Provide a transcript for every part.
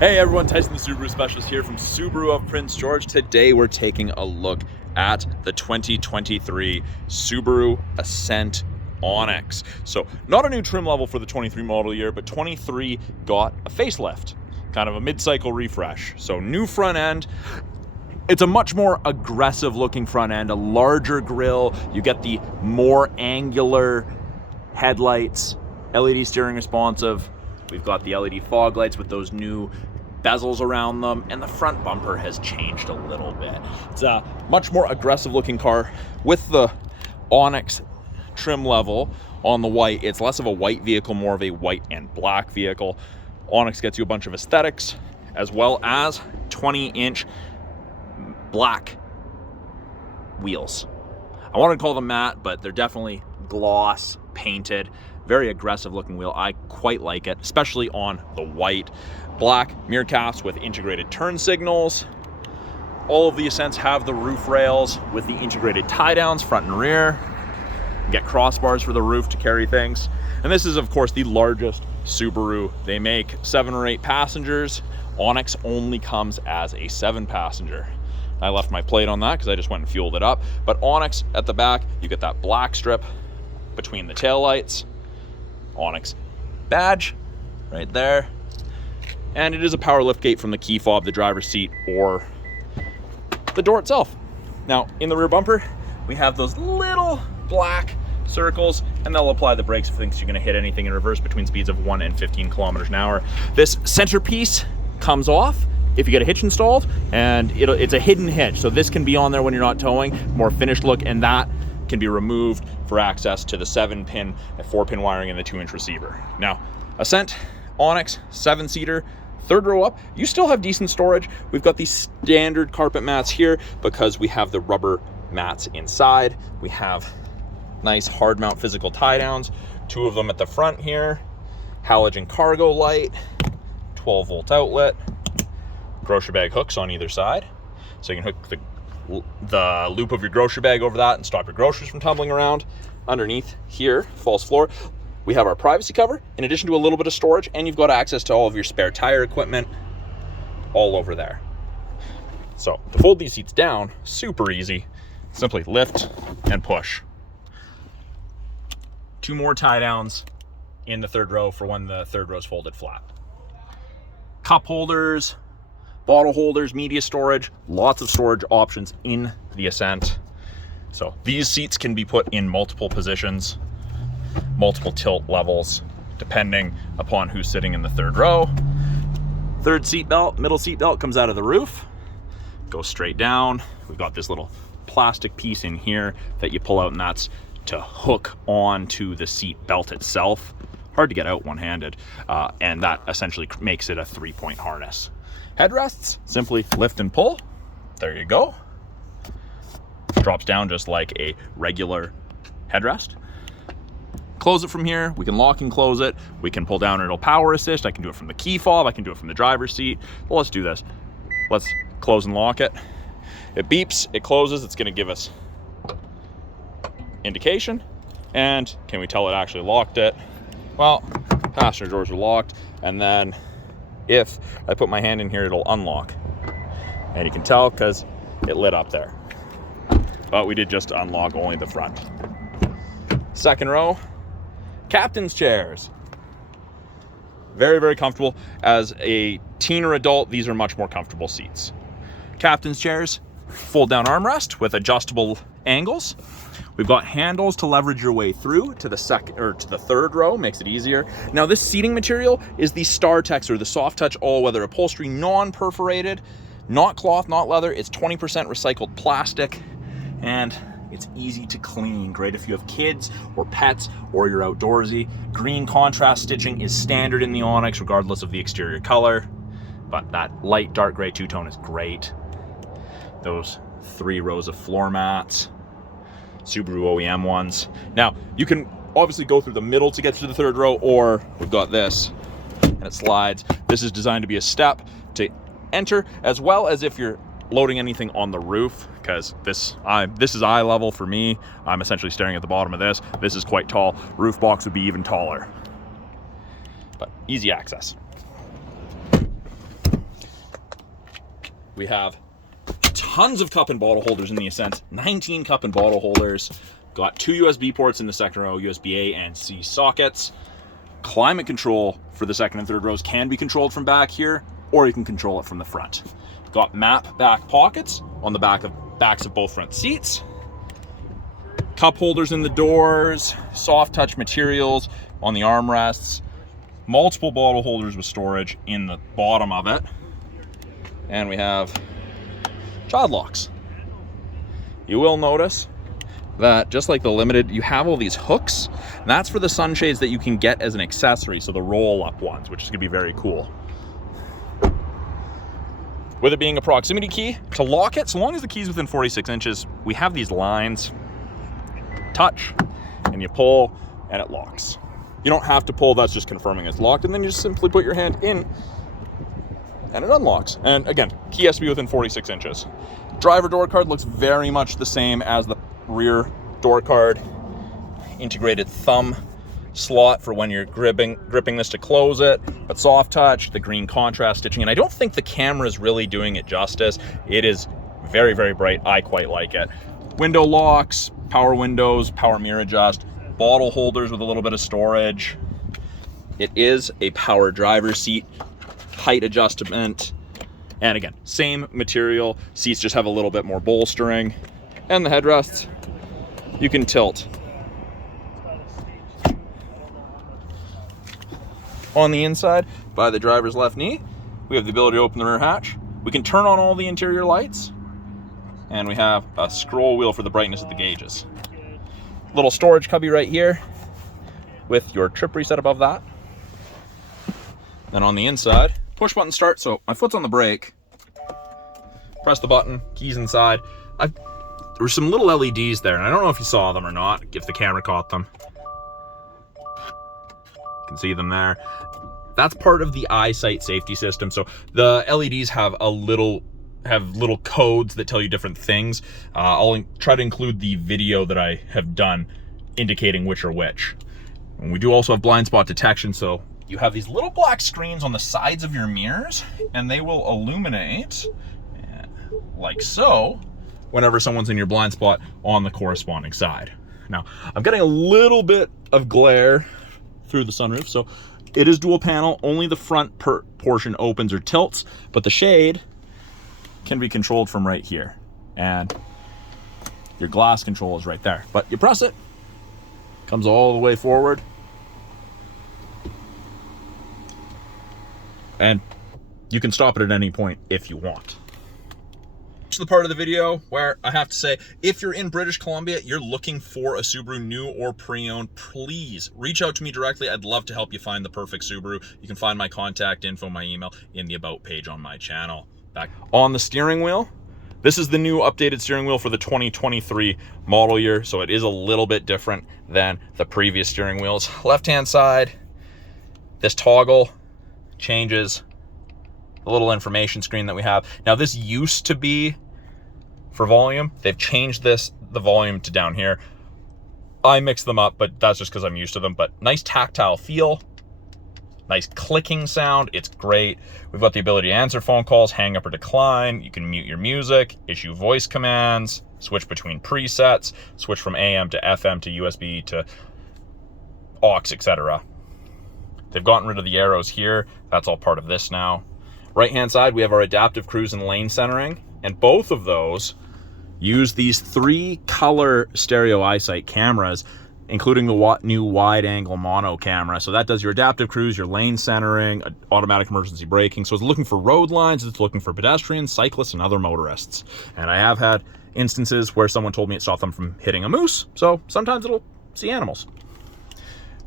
Hey everyone, Tyson the Subaru Specialist here from Subaru of Prince George. Today we're taking a look at the 2023 Subaru Ascent Onyx. So not a new trim level for the 23 model year, but 23 got a facelift, kind of a mid-cycle refresh. So new front end. It's a much more aggressive looking front end, a larger grille. You get the more angular headlights, LED steering responsive. We've got the LED fog lights with those new bezels around them, and the front bumper has changed a little bit. It's a much more aggressive looking car with the Onyx trim level on the white. It's less of a white vehicle, more of a white and black vehicle. Onyx gets you a bunch of aesthetics, as well as 20-inch black wheels. I want to call them matte, but they're definitely gloss painted. Very aggressive looking wheel. I quite like it, especially on the white. Black mirror caps with integrated turn signals. All of the Ascents have the roof rails with the integrated tie downs front and rear. You get crossbars for the roof to carry things. And this is of course the largest Subaru they make, 7 or 8 passengers. Onyx only comes as a 7-passenger. I left my plate on that because I just went and fueled it up. But Onyx at the back, you get that black strip between the taillights. Onyx badge right there, and it is a power liftgate from the key fob, the driver's seat, or the door itself. Now in the rear bumper we have those little black circles, and they'll apply the brakes if it thinks you're going to hit anything in reverse between speeds of 1 and 15 kilometers an hour. This centerpiece comes off if you get a hitch installed, and it's a hidden hitch, so this can be on there when you're not towing, more finished look, and that can be removed for access to the 7-pin and 4-pin wiring and the 2-inch receiver. Now, Ascent, Onyx, 7-seater, third row up, you still have decent storage. We've got these standard carpet mats here because we have the rubber mats inside. We have nice hard mount physical tie downs, 2 of them at the front here, halogen cargo light, 12-volt outlet, grocery bag hooks on either side, so you can hook the loop of your grocery bag over that and stop your groceries from tumbling around. Underneath here, false floor, we have our privacy cover in addition to a little bit of storage, and you've got access to all of your spare tire equipment all over there. So to fold these seats down, super easy. Simply lift and push. 2 more tie downs in the third row for when the third row is folded flat. Cup holders, bottle holders, media storage, lots of storage options in the Ascent. So these seats can be put in multiple positions, multiple tilt levels, depending upon who's sitting in the third row. Third seat belt, middle seat belt comes out of the roof, goes straight down. We've got this little plastic piece in here that you pull out, and that's to hook onto the seat belt itself. Hard to get out one-handed, and that essentially makes it a 3-point harness. Headrests, simply lift and pull. There you go. Drops down just like a regular headrest. Close it from here. We can lock and close it. We can pull down and it'll power assist. I can do it from the key fob. I can do it from the driver's seat. Well, let's do this. Let's close and lock it. It beeps, it closes. It's going to give us indication. And can we tell it actually locked it? Well, passenger doors are locked, and then if I put my hand in here, it'll unlock. And you can tell because it lit up there. But we did just unlock only the front. Second row, captain's chairs. Very, very comfortable. As a teen or adult, these are much more comfortable seats. Captain's chairs, fold down armrest with adjustable angles. We've got handles to leverage your way through to the second or to the third row, makes it easier. Now this seating material is the StarTex or the soft touch all-weather upholstery, non-perforated, not cloth, not leather. It's 20% recycled plastic, and it's easy to clean. Great if you have kids or pets or you're outdoorsy. Green contrast stitching is standard in the Onyx regardless of the exterior color, but that light dark gray two-tone is great. Those 3 rows of floor mats, Subaru OEM ones. Now you can obviously go through the middle to get to the third row, or we've got this and it slides. This is designed to be a step to enter, as well as if you're loading anything on the roof, because this is eye level for me. I'm essentially staring at the bottom of this. This is quite tall. Roof box would be even taller, but easy access. We have tons of cup and bottle holders in the Ascent, 19 cup and bottle holders. Got 2 USB ports in the second row, USB A and C sockets. Climate control for the second and third rows can be controlled from back here, or you can control it from the front. Got map back pockets on the backs of both front seats. Cup holders in the doors, soft touch materials on the armrests, multiple bottle holders with storage in the bottom of it. And we have child locks. You will notice that just like the Limited, you have all these hooks, and that's for the sunshades that you can get as an accessory, so the roll-up ones, which is gonna be very cool. With it being a proximity key, to lock it, so long as the key's within 46 inches, we have these lines. Touch, and you pull, and it locks. You don't have to pull, that's just confirming it's locked, and then you just simply put your hand in, and it unlocks. And again, key has to be within 46 inches. Driver door card looks very much the same as the rear door card. Integrated thumb slot for when you're gripping this to close it, but soft touch, the green contrast stitching, and I don't think the camera is really doing it justice. It is very, very bright. I quite like it. Window locks, power windows, power mirror adjust, bottle holders with a little bit of storage. It is a power driver's seat, height adjustment, and again, same material. Seats just have a little bit more bolstering, and the headrests you can tilt. On the inside, by the driver's left knee, we have the ability to open the rear hatch. We can turn on all the interior lights, and we have a scroll wheel for the brightness of the gauges. Little storage cubby right here with your trip reset above that. Then on the inside, push button start, so my foot's on the brake. Press the button, keys inside. There were some little LEDs there, and I don't know if you saw them or not, if the camera caught them. You can see them there. That's part of the EyeSight safety system. So the LEDs have little codes that tell you different things. I'll try to include the video that I have done indicating which are which. And we do also have blind spot detection, so you have these little black screens on the sides of your mirrors, and they will illuminate like so whenever someone's in your blind spot on the corresponding side. Now, I'm getting a little bit of glare through the sunroof, so it is dual panel. Only the front portion opens or tilts, but the shade can be controlled from right here, and your glass control is right there. But you press it, comes all the way forward, and you can stop it at any point if you want. To the part of the video where I have to say, if you're in British Columbia, you're looking for a Subaru new or pre-owned, please reach out to me directly. I'd love to help you find the perfect Subaru. You can find my contact info, my email in the About page on my channel. Back on the steering wheel, this is the new updated steering wheel for the 2023 model year, so it is a little bit different than the previous steering wheels. Left-hand side, this toggle changes the little information screen that we have. Now, this used to be for volume. They've changed the volume to down here. I mix them up, but that's just because I'm used to them. But nice tactile feel, nice clicking sound. It's great. We've got the ability to answer phone calls, hang up or decline. You can mute your music, issue voice commands, switch between presets, switch from AM to FM to USB to aux, etc. They've gotten rid of the arrows here. That's all part of this now. Right-hand side, we have our adaptive cruise and lane centering, and both of those use these 3-color stereo EyeSight cameras, including the new wide-angle mono camera. So that does your adaptive cruise, your lane centering, automatic emergency braking. So it's looking for road lines, it's looking for pedestrians, cyclists, and other motorists. And I have had instances where someone told me it stopped them from hitting a moose, so sometimes it'll see animals.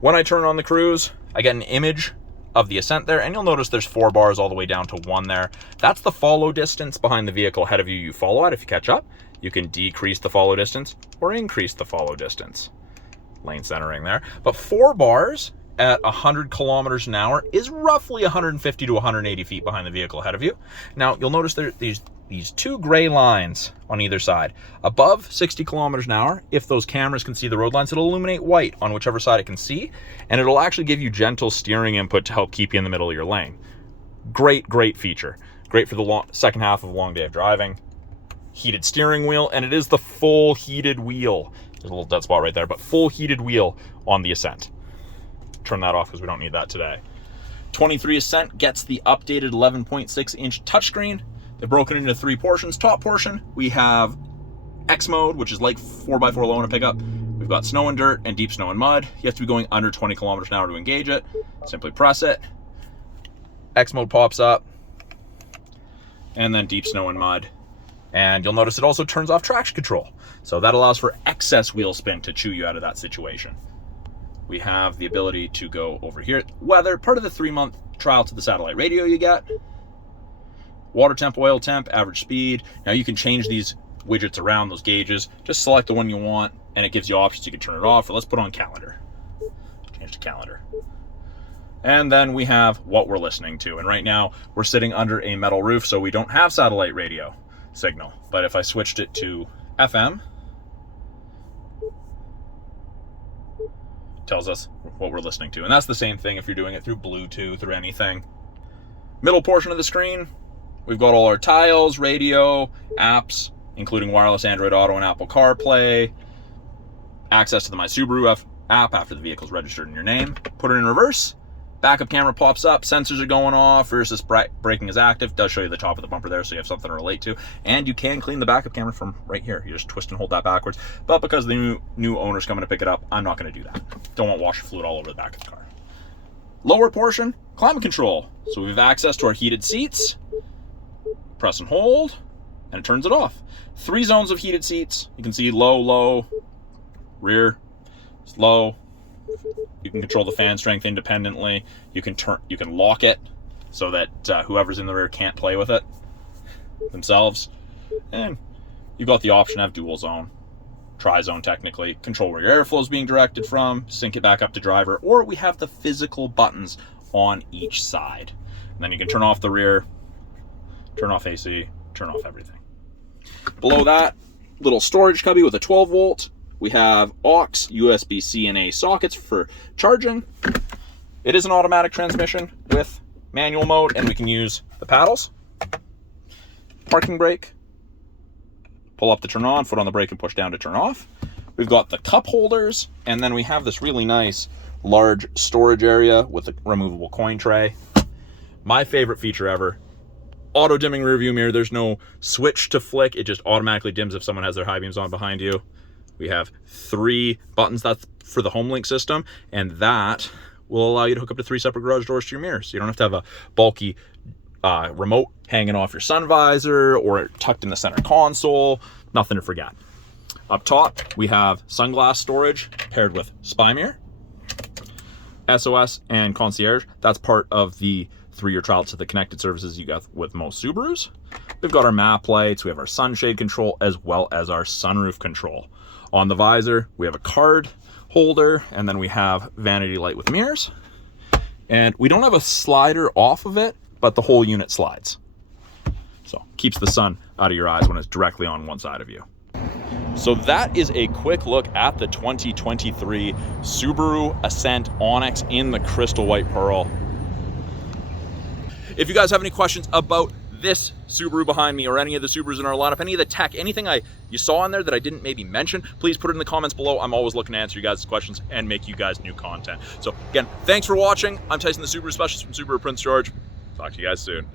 When I turn on the cruise, I get an image of the Ascent there, and you'll notice there's 4 bars all the way down to 1 there. That's the follow distance behind the vehicle ahead of you. You follow it. If you catch up, you can decrease the follow distance or increase the follow distance. Lane centering there. But 4 bars at 100 kilometers an hour is roughly 150 to 180 feet behind the vehicle ahead of you. Now, you'll notice there these 2 gray lines on either side. Above 60 kilometers an hour, if those cameras can see the road lines, it'll illuminate white on whichever side it can see, and it'll actually give you gentle steering input to help keep you in the middle of your lane. Great, great feature. Great for the second half of a long day of driving. Heated steering wheel, and it is the full heated wheel. There's a little dead spot right there, but full heated wheel on the Ascent. Turn that off because we don't need that today. 23 Ascent gets the updated 11.6-inch touchscreen. They've broken it into 3 portions. Top portion, we have X mode, which is like 4x4 low in a pickup. We've got snow and dirt and deep snow and mud. You have to be going under 20 kilometers an hour to engage it. Simply press it. X mode pops up. And then deep snow and mud. And you'll notice it also turns off traction control. So that allows for excess wheel spin to chew you out of that situation. We have the ability to go over here. Weather, part of the 3-month trial to the satellite radio you get. Water temp, oil temp, average speed. Now you can change these widgets around, those gauges. Just select the one you want and it gives you options. You can turn it off, or let's put on calendar. Change to calendar. And then we have what we're listening to. And right now we're sitting under a metal roof, so we don't have satellite radio signal. But if I switched it to FM, tells us what we're listening to. And that's the same thing if you're doing it through Bluetooth or anything. Middle portion of the screen, we've got all our tiles, radio, apps, including wireless Android Auto and Apple CarPlay, access to the My Subaru app after the vehicle's registered in your name. Put it in reverse, backup camera pops up, sensors are going off, versus braking is active. Does show you the top of the bumper there, so you have something to relate to. And you can clean the backup camera from right here. You just twist and hold that backwards. But because the new owner's coming to pick it up, I'm not going to do that. Don't want washer fluid all over the back of the car. Lower portion, climate control. So we have access to our heated seats. Press and hold, and it turns it off. 3 zones of heated seats. You can see low, low, rear, low. You can control the fan strength independently. You can lock it so that whoever's in the rear can't play with it themselves. And you've got the option to have dual zone, tri-zone technically, control where your airflow is being directed from, sync it back up to driver, or we have the physical buttons on each side. And then you can turn off the rear, turn off AC, turn off everything. Below that, little storage cubby with a 12 volt. We have aux, USB-C and A sockets for charging. It is an automatic transmission with manual mode, and we can use the paddles. Parking brake. Pull up to turn on, foot on the brake and push down to turn off. We've got the cup holders, and then we have this really nice large storage area with a removable coin tray. My favorite feature ever. Auto dimming rear view mirror. There's no switch to flick. It just automatically dims if someone has their high beams on behind you. We have 3 buttons. That's for the HomeLink system, and that will allow you to hook up to 3 separate garage doors to your mirrors. So you don't have to have a bulky remote hanging off your sun visor or tucked in the center console. Nothing to forget. Up top, we have sunglass storage paired with spy mirror, SOS, and concierge. That's part of the 3-year trial to the connected services you get with most Subarus. We've got our map lights, we have our sunshade control, as well as our sunroof control. On the visor, we have a card holder, and then we have vanity light with mirrors. And we don't have a slider off of it, but the whole unit slides. So keeps the sun out of your eyes when it's directly on one side of you. So that is a quick look at the 2023 Subaru Ascent Onyx in the crystal white pearl. If you guys have any questions about this Subaru behind me or any of the Subarus in our lineup, any of the tech, anything you saw in there that I didn't maybe mention, please put it in the comments below. I'm always looking to answer you guys' questions and make you guys new content. So again, thanks for watching. I'm Tyson, the Subaru specialist from Subaru Prince George. Talk to you guys soon.